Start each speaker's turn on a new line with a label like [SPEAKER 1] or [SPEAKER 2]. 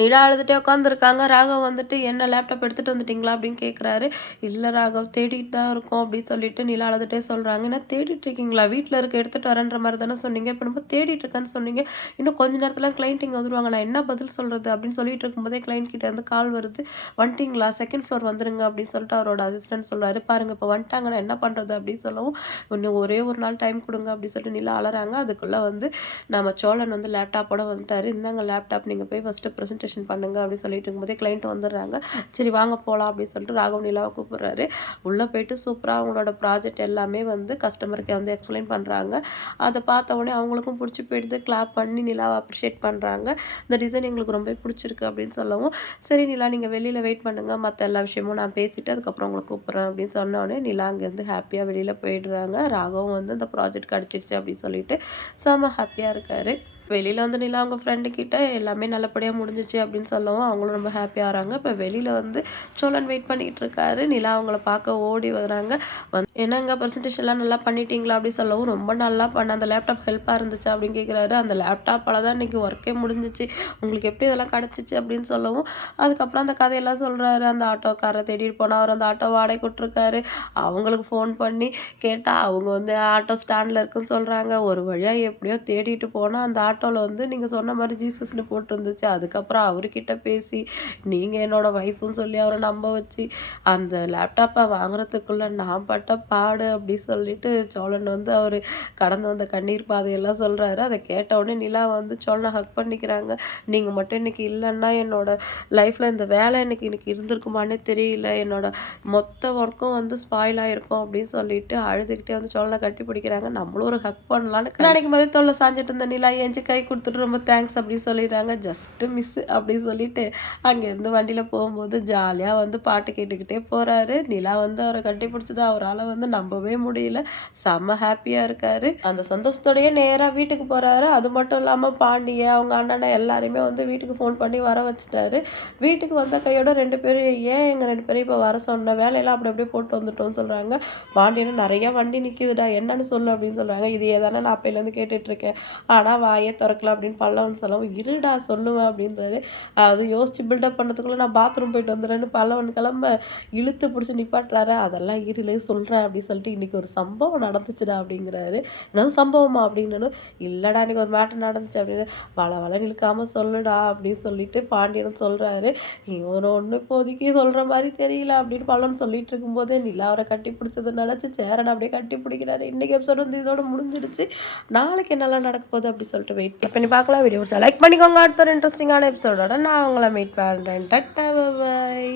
[SPEAKER 1] நிலா அழுதுகிட்டே உட்காந்துருக்காங்க ராகவ் வந்துட்டு என்ன லேப்டாப் எடுத்துகிட்டு வந்துட்டிங்களா? அப்படின்னு கேட்குறாரு இல்லை ராகவ் தேடிட்டு தான் இருக்கோம் அப்படின்னு சொல்லிட்டு நிலா அழுதுகிட்டே சொல்கிறாங்க ஏன்னா தேடிட்டு இருக்கீங்களா? வீட்டில் இருக்க எடுத்துகிட்டு வரேன்ற மாதிரி தானே சொன்னீங்க. இப்போ நம்ம தேடிட்டு இருக்கேன்னு சொன்னீங்க. இன்னும் கொஞ்ச நேரத்தில் கிளைண்ட் இங்கே வந்துடுவாங்க நான் என்ன பதில் சொல்கிறது அப்படின்னு சொல்லிட்டு இருக்கும்போதே கிளைண்ட் கிட்டே வந்து கால் வருது. வந்துட்டிங்களா? செகண்ட் ஃப்ளோர் வந்துருங்க அப்படின்னு சொல்லிட்டு அவரோட அசிஸ்டன்ட் சொல்கிறாரு பாருங்கள் இப்போ வந்துட்டாங்க நான் என்ன பண்ணுறது அப்படின்னு சொல்லவும் இன்னும் ஒரே ஒரு நாள் டைம் கொடுங்க அப்படின்னு சொல்லிட்டு நிலா அலறாங்க. அதுக்குள்ளே வந்து நம்ம சோழன் வந்து லேப்டாப்போட வந்துட்டார். இந்தாங்க லேப்டாப் நீங்கள் போய் ஃபஸ்ட்டு ப்ரெசன்டேஷன் ரெஜிஸ்ட்ரேஷன் பண்ணுங்க அப்படின்னு சொல்லிட்டு இருக்கும்போதே கிளைண்ட் வந்துடுறாங்க. சரி வாங்க போகலாம் அப்படின்னு சொல்லிட்டு ராகவ் நிலாவை கூப்பிட்றாரு. உள்ளே போயிட்டு சூப்பராக அவங்களோட ப்ராஜெக்ட் எல்லாமே வந்து கஸ்டமருக்கு வந்து எக்ஸ்பிளைன் பண்ணுறாங்க அதை பார்த்த உடனே அவங்களுக்கும் பிடிச்சி போயிடுது. கிளாப் பண்ணி நிலாவை அப்ரிஷியேட் பண்ணுறாங்க இந்த டிசைன் எங்களுக்கு ரொம்ப பிடிச்சிருக்கு அப்படின்னு சொல்லவும் சரி நிலா நீங்கள் வெளியில் வெயிட் பண்ணுங்கள் மற்ற எல்லா விஷயமும் நான் பேசிவிட்டு அதுக்கப்புறம் உங்களை கூப்பிட்றேன். அப்படின்னு சொன்னோடனே நிலா அங்கேருந்து ஹாப்பியாக வெளியில் போயிடுறாங்க. ராகவும் வந்து இந்த ப்ராஜெக்ட் கிடச்சிருச்சு அப்படின்னு சொல்லிட்டு செம்ம ஹாப்பியாக இருக்கார். வெளியில் வந்து நிலா அவங்க ஃப்ரெண்டு கிட்ட எல்லாமே நல்லபடியாக முடிஞ்சிச்சு. அப்படின்னு சொல்லவும் அவங்களும் ரொம்ப ஹாப்பியாகிறாங்க இப்போ வெளியில் வந்து சோழன் வெயிட் பண்ணிகிட்டு இருக்காரு. நிலா அவங்கள பார்க்க ஓடி வராங்க. வந்து என்னங்க ப்ரெசன்டேஷன்லாம் நல்லா பண்ணிட்டீங்களா? அப்படின்னு சொல்லவும் ரொம்ப நல்லா பண்ண அந்த லேப்டாப் ஹெல்ப்பாக இருந்துச்சு? அப்படின்னு கேட்குறாரு அந்த லேப்டாப்பால் தான் இன்றைக்கி ஒர்க்கே முடிஞ்சிச்சு. உங்களுக்கு எப்படி இதெல்லாம் கிடச்சிச்சு? அப்படின்னு சொல்லவும் அதுக்கப்புறம் அந்த கதையெல்லாம் சொல்கிறாரு அந்த ஆட்டோக்காரை தேடிட்டு போனால் அவர் அந்த ஆட்டோ வாடகை விட்ருக்காரு அவங்களுக்கு ஃபோன் பண்ணி கேட்டால் அவங்க வந்து ஆட்டோ ஸ்டாண்டில் இருக்குன்னு சொல்கிறாங்க ஒரு வழியாக எப்படியோ தேடிட்டு போனால் அந்த ஆட்டோவில் வந்து நீங்கள் சொன்ன மாதிரி ஜீசஸ்னு போட்டிருந்துச்சு. அதுக்கப்புறம் அவர்கிட்ட பேசி நீங்கள் என்னோடய ஒய்ஃபுன்னு சொல்லி அவரை நம்ப வச்சு அந்த லேப்டாப்பை வாங்குறதுக்குள்ளே நான் பட்ட பாடு அப்படி சொல்லிட்டு சோழன் வந்து அவர் கடந்து வந்த கண்ணீர் பாதையெல்லாம் சொல்கிறாரு அதை கேட்டவுடனே நிலா வந்து சோழனை ஹக் பண்ணிக்கிறாங்க. நீங்கள் மட்டும் இன்றைக்கி இல்லைன்னா என்னோடய லைஃப்பில் இந்த வேலை எனக்கு இன்றைக்கி இருந்திருக்குமானே தெரியல. என்னோடய மொத்த ஒர்க்கும் வந்து ஸ்பாயில் ஆகிருக்கும் அப்படின்னு சொல்லிட்டு அழுதுகிட்டே வந்து சோழனை கட்டி பிடிக்கிறாங்க. நம்மளும் ஒரு ஹக் பண்ணலான்னு நாளைக்கு மதிய தொல்லை சாஞ்சிட்டு இருந்த நிலா ஏஞ்சி கை கொடுத்துட்டு ரொம்ப தேங்க்ஸ் அப்படின்னு சொல்லிடுறாங்க. ஜஸ்ட்டு மிஸ்ஸு அப்படின்னு சொல்லிட்டு அங்கேருந்து வண்டியில் போகும்போது ஜாலியாக வந்து பாட்டு கேட்டுக்கிட்டே போகிறாரு நிலா வந்து அவரை கட்டி பிடிச்சது அவரால் வந்து நம்பவே முடியல. செம்ம ஹாப்பியாக இருக்கார். அந்த சந்தோஷத்தோடையே நேராக வீட்டுக்கு போகிறாரு அது மட்டும் இல்லாமல் பாண்டிய அவங்க அண்ணனை எல்லாருமே வந்து வீட்டுக்கு ஃபோன் பண்ணி வர வச்சுட்டாரு. வீட்டுக்கு வந்த கையோட ரெண்டு பேரும் ஏன் எங்கள் ரெண்டு பேரும் இப்போ வர சொன்ன? வேலையெல்லாம் அப்படி அப்படியே போட்டு வந்துட்டோம்னு சொல்கிறாங்க பாண்டியனும் நிறைய வண்டி நிற்கிதுடா என்னன்னு சொல்லு அப்படின்னு சொல்கிறாங்க இது ஏதானே நான் அப்பையிலேருந்து கேட்டுட்ருக்கேன் ஆனால் வாயே திறக்கலாம் அப்படின்னு பல்லவன் சொல்லவும் இருடா சொல்லுவேன் அப்படின்றாரு. அது யோசிச்சு பில்டப் பண்ணதுக்குள்ளே நான் பாத்ரூம் போயிட்டு வந்துடுறேன்னு பல்லவன் கிளம்ப இழுத்து பிடிச்சி நிப்பாட்டுறாரு. அதெல்லாம் இருளே சொல்கிறேன் அப்படின்னு சொல்லிட்டு இன்றைக்கி ஒரு சம்பவம் நடந்துச்சுடா அப்படிங்கிறாரு. என்னது சம்பவமா அப்படின்னு இல்லைடா இன்றைக்கி ஒரு மேட்டர் நடந்துச்சு அப்படின்னு. வள வள நிற்காமல் சொல்லுடா அப்படின்னு சொல்லிட்டு பாண்டியனும் சொல்கிறாரு இவன் ஒன்று இப்போதைக்கு சொல்கிற மாதிரி தெரியல அப்படின்னு பல்லவன் சொல்லிட்டு இருக்கும்போதே நிலாவரை கட்டி பிடிச்சது நினச்சி சேரன் அப்படியே கட்டி பிடிக்கிறாரு. இன்றைக்கி எபிசோட் வந்து இதோட முடிஞ்சிடுச்சு. நாளைக்கு என்னெல்லாம் நடக்க போகுது அப்படி சொல்லிட்டு வெயிட் பண்ணி பார்க்கலாம். வீடியோ லைக் பண்ணிக்கோங்க. அடுத்த ஒரு இன்ட்ரெஸ்டிங்கான எபிசோடோட நான் உங்களை மீட் பண்ணுறேன் டட்டா பாய்